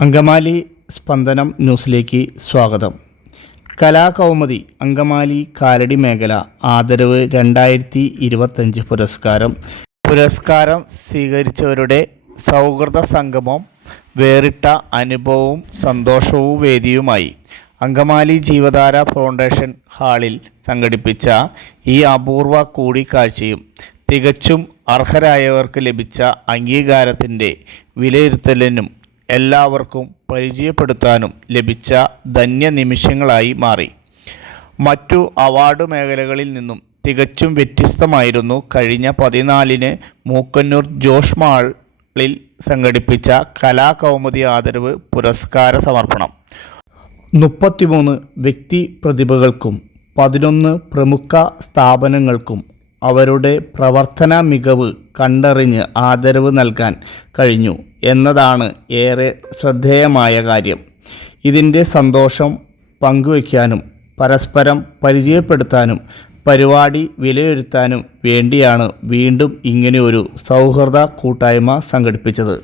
അങ്കമാലി സ്പന്ദനം ന്യൂസിലേക്ക് സ്വാഗതം. കലാകൗമുദി അങ്കമാലി കാലടി മേഖല ആദരവ് രണ്ടായിരത്തി ഇരുപത്തഞ്ച് പുരസ്കാരം. പുരസ്കാരം സ്വീകരിച്ചവരുടെ സൗഹൃദ സംഗമം വേറിട്ട അനുഭവവും സന്തോഷവും വേദിയുമായി അങ്കമാലി ജീവധാര ഫൗണ്ടേഷൻ ഹാളിൽ സംഘടിപ്പിച്ച ഈ അപൂർവ കൂടിക്കാഴ്ചയും തികച്ചും അർഹരായവർക്ക് ലഭിച്ച അംഗീകാരത്തിന്റെ വിലയിരുത്തലിനും എല്ലാവർക്കും പരിചയപ്പെടുത്താനും ലഭിച്ച ധന്യ നിമിഷങ്ങളായി മാറി. മറ്റു അവാർഡ് മേഖലകളിൽ നിന്നും തികച്ചും വ്യത്യസ്തമായിരുന്നു കഴിഞ്ഞ പതിനാലിന് മൂക്കന്നൂർ ജോഷ് മാളിൽ സംഘടിപ്പിച്ച കലാകൗമുദി ആദരവ് പുരസ്കാര സമർപ്പണം. മുപ്പത്തിമൂന്ന് വ്യക്തി പ്രതിഭകൾക്കും പതിനൊന്ന് പ്രമുഖ സ്ഥാപനങ്ങൾക്കും അവരുടെ പ്രവർത്തന മികവ് കണ്ടറിഞ്ഞ് ആദരവ് നൽകാൻ കഴിഞ്ഞു എന്നതാണ് ഏറെ ശ്രദ്ധേയമായ കാര്യം. ഇതിന്റെ സന്തോഷം പങ്കുവയ്ക്കാനും പരസ്പരം പരിചയപ്പെടുത്താനും പരിപാടി വിലയിരുത്താനും വേണ്ടിയാണ് വീണ്ടും ഇങ്ങനെയൊരു സൗഹൃദ കൂട്ടായ്മ സംഘടിപ്പിച്ചത്.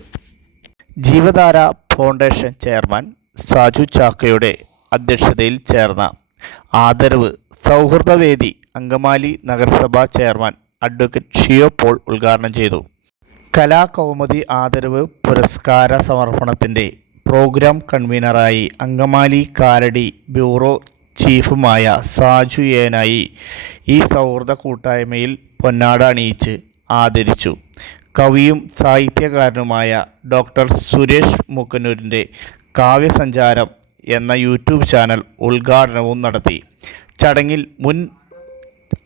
ജീവധാര ഫൗണ്ടേഷൻ ചെയർമാൻ സാജു ചാക്കയുടെ അധ്യക്ഷതയിൽ ചേർന്ന ആദരവ് സൗഹൃദവേദി അങ്കമാലി നഗരസഭാ ചെയർമാൻ അഡ്വക്കേറ്റ് ഷിയോ പോൾ ഉദ്ഘാടനം ചെയ്തു. കലാകൗമുദി ആദരവ് പുരസ്കാര സമർപ്പണത്തിന്റെ പ്രോഗ്രാം കൺവീനറായി അങ്കമാലി കാലടി ബ്യൂറോ ചീഫുമായ സാജു ഏനായി ഈ സൗഹൃദ കൂട്ടായ്മയിൽ പൊന്നാട അണിയിച്ച് ആദരിച്ചു. കവിയും സാഹിത്യകാരനുമായ ഡോക്ടർ സുരേഷ് മുക്കന്നൂരിന്റെ കാവ്യസഞ്ചാരം എന്ന യൂട്യൂബ് ചാനൽ ഉദ്ഘാടനവും നടത്തി. ചടങ്ങിൽ മുൻ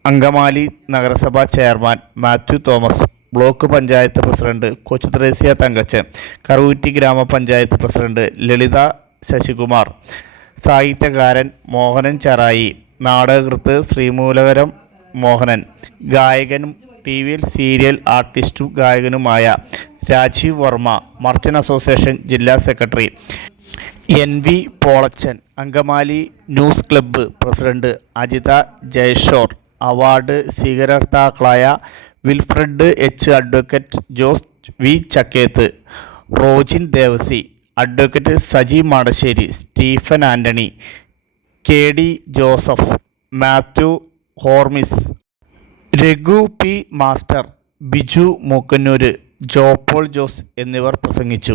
അങ്കമാലി നഗരസഭാ chairman Mathew Thomas block panchayat president Kochuthresia Thankachan Karukutty ഗ്രാമപഞ്ചായത്ത് പ്രസിഡന്റ് ലളിത ശശികുമാർ സാഹിത്യകാരൻ മോഹനൻ ചറായി നാടകകൃത്ത് ശ്രീമൂലകരം മോഹനൻ ഗായകനും ടി വിയിൽ സീരിയൽ ആർട്ടിസ്റ്റും ഗായകനുമായ രാജീവ് വർമ്മ മർച്ചൻ അസോസിയേഷൻ ജില്ലാ secretary N V Polachan Angamaly news club president Ajitha Jayashor award സ്വീകർത്താക്കളായ Wilfred H advocate Jose V Chakketh Rojin Devasi advocate Saji Madassery Stephen Antony K D Joseph Mathew Hormis Raghu P master Biju Mookkannoor Jopaul Jose എന്നിവർ പ്രസംഗിച്ചു.